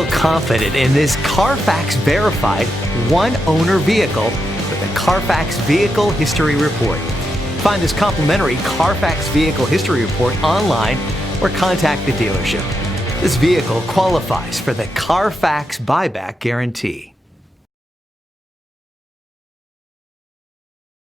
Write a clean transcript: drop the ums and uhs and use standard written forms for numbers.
feel confident in this Carfax verified one-owner vehicle with the Carfax Vehicle History Report. Find this complimentary Carfax Vehicle History Report online or contact the dealership. This vehicle qualifies for the Carfax Buyback Guarantee.